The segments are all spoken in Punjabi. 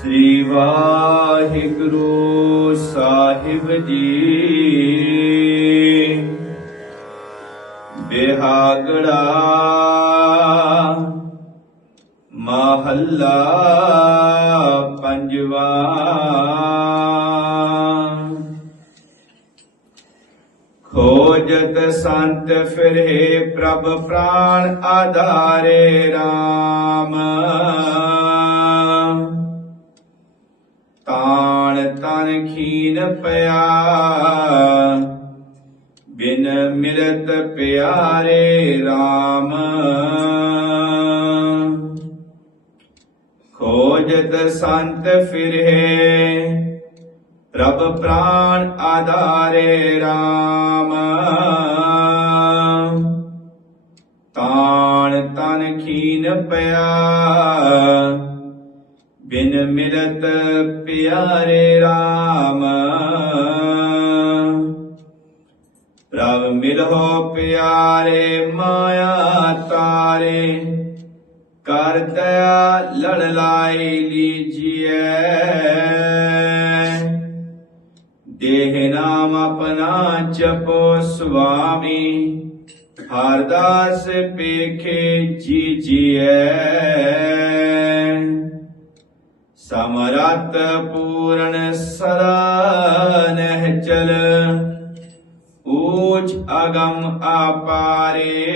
ਸ੍ਰੀ ਵਾਹਿਗੁਰੂ ਸਾਹਿਬ ਜੀ। ਬਿਹਾਗੜਾ ਮਹੱਲਾ ਪੰਜਵਾ। ਖੋਜਤ ਸੰਤ ਫਿਰੇ ਪ੍ਰਭ ਪ੍ਰਾਣ ਆਧਾਰੇ RAM ਤਨ ਪਿਆ ਬਿਨ ਮਿਲਤ ਪਿਆਰੇ RAM ਖੋਜਤ ਸੰਤ ਫਿਰੇ ਪ੍ਰਭ ਪ੍ਰਾਣ ਆਧਾਰੇ RAM ਤਾਣ ਤਨ ਖੀਨ ਪਿਆ ਬਿਨ ਮਿਲਤ ਪਿਆਰੇ RAM ਪ੍ਰਭ ਮਿਲੋ ਪਿਆਰੇ ਮਾਇਆ ਤਾਰੇ, ਕਰ ਦਇਆ ਲੜ ਲਾਈ ਲੀਜੀਏ ਦੇਹ ਨਾਮ ਆਪਣਾ ਜਪੋ ਸੁਆਮੀ ਹਰ ਦਾਸ ਪੇਖੇ ਜੀਜੀਐ। ਸਮਰਤ ਪੂਰਨ ਸਦਾ ਨਹਿ ਚਲ। ਊਚ ਅਗਮ ਆਪਾਰੇ।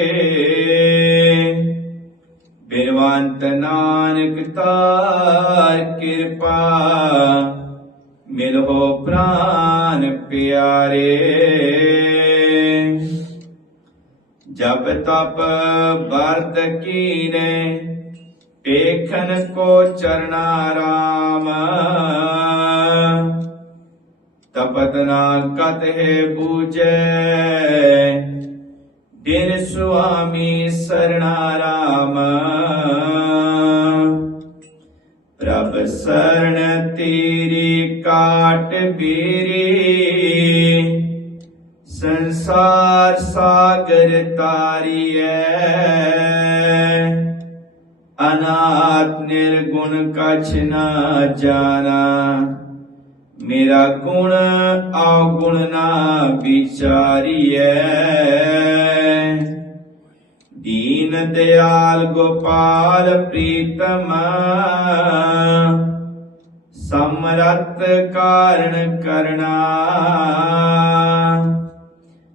ਬਿਨਵੰਤ ਨਾਨਕ ਤਾਰ ਕਿਰਪਾ, ਮਿਲੋ ਪ੍ਰਾਨ ਪਿਆਰੇ। ਜਬ ਤਪ ਵਰਤ ਕੀਨੇ ਏਖਨ ਕੋ ਚਰਨਾ ਰਾਮ। ਤਪਤ ਨਾ ਕਤ ਹੈ ਬੂਝੈ। ਦਿਨ ਸੁਆਮੀ ਸਰਣਾ ਰਾਮ। ਪ੍ਰਭ ਸਰਣ ਤੇਰੀ ਕਾਟ ਬੀਰੀ। ਸੰਸਾਰ ਸਾਗਰ ਤਾਰੀਐ। ਅਨਾਤ ਨਿਰਗੁਣ ਕਛ ਨਾ ਜਾਣਾ। ਮੇਰਾ ਗੁਣ ਔਗੁਣ ਨਾ ਵਿਚਾਰੀਐ। ਦੀਨ ਦਿਆਲ ਗੋਪਾਲ ਪ੍ਰੀਤਮ। ਸਮਰਤ ਕਾਰਣ ਕਰਨਾ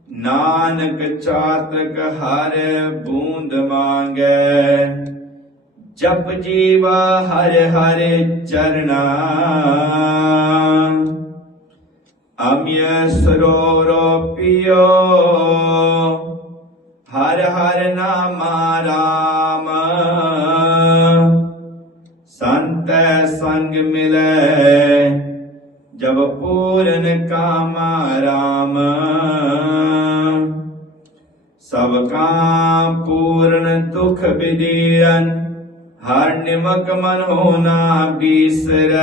ਨਾਨਕ ਚਾਤਕ ਹਰ ਬੂੰਦ ਮੰਗੈ। ਜਪ ਜੀਵਾ ਹਰ ਹਰ ਚਰਣਾ। ਅਮਿਯ ਸਰੋਰੋ ਪਿਓ, ਹਰ ਹਰ ਨਾਮਾ ਰਾਮ। ਸੰਤ ਸੰਗ ਮਿਲੈ ਜਬ ਪੂਰਨ ਕਾਮਾ ਰਾਮ। ਸਭ ਕਾਮ ਪੂਰਨ, ਦੁਖ ਵਿਦੀਰਨ ਹਰ ਨਿਮਕ ਮਨ ਹੋਣਾ ਬੀਸਰੈ।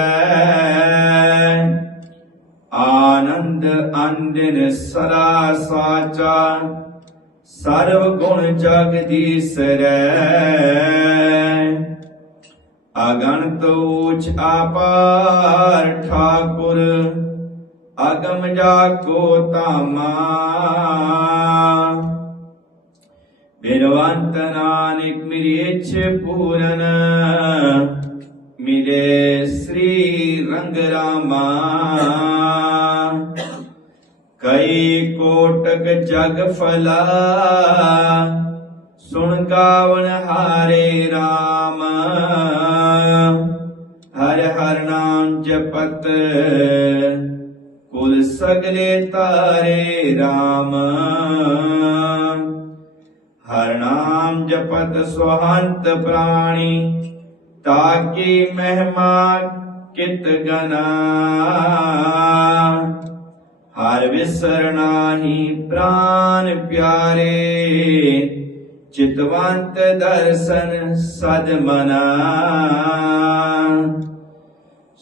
ਆਨੰਦ ਅੰਦਿਨ ਸਦਾ ਸਾਚਾ, ਸਰਵ ਗੁਣ ਜਗਦੀਸਰੈ। ਅਗਣਤ ਉਚ ਆਪਾਰ ਠਾਕੁਰ, ਅਗਮ ਜਾ ਕੋ ਤਾਮਾ। ਬਿਨਵੰਤ ਨਾਨਕ ਮੇਰੀ ਇੱਛ ਪੂਰਨ ਮਿਲੇ ਸ੍ਰੀ ਰੰਗ ਰਾਮਾ ਕਈ ਕੋਟਕ ਜਗ ਫਲਾ ਸੁਣ ਗਾਵਨ ਹਾਰੇ RAM ਹਰ ਹਰ ਨਾਮ ਜਪਤ ਕੁਲ ਸਗਲੇ ਤਾਰੇ RAM ਹਰ ਨਾਮ ਜਪਤ ਸੁਹੰਤ ਪ੍ਰਾਣੀ, ਤਾਕੀ ਮਹਿਮਾ ਕਿਤ ਗਨਾ। ਹਰ ਵਿਸਰ ਨਾਹੀ ਪ੍ਰਾਨ ਪਿਆਰੇ, ਚਿਤਵੰਤ ਦਰਸ਼ਨ ਸਦ ਮਨਾ।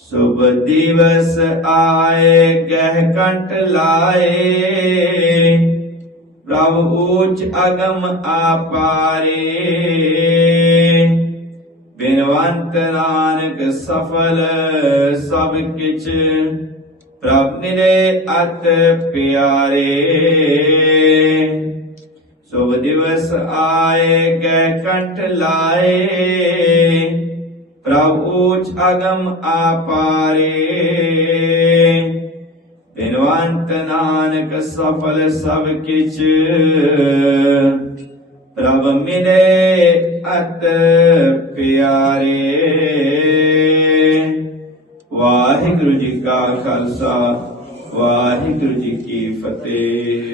ਸੁਭ ਦਿਵਸ ਆਏ, ਗਹਿ ਕੰਟ ਲਾਏ ਪ੍ਰਭ ਊਚ ਅਗਮ ਆਪਾਰੇ। ਬਿਨਵੰਤ ਬਿਨਵੰਤ ਨਾਨਕ ਸਫਲ ਸਭ ਕਿਛ, ਪ੍ਰਭ ਮਿਲੇ ਅਤ ਪਿਆਰੇ। ਸੁਭ ਦਿਵਸ ਆਏ ਗੈ ਕੰਠ ਲਾਏ, ਪ੍ਰਭ ਉਚ ਅਗਮ ਆਪਾਰੇ। ਬਿਨਵੰਤ ਨਾਨਕ ਸਫਲ ਸਭ ਕਿਛ। ਪ੍ਰਭ ਮਿਲੇ ਅਤ ਪਿਆਰੇ। ਵਾਹਿਗੁਰੂ ਜੀ ਕਾ ਖਾਲਸਾ, ਵਾਹਿਗੁਰੂ ਜੀ ਕੀ ਫਤਿਹ।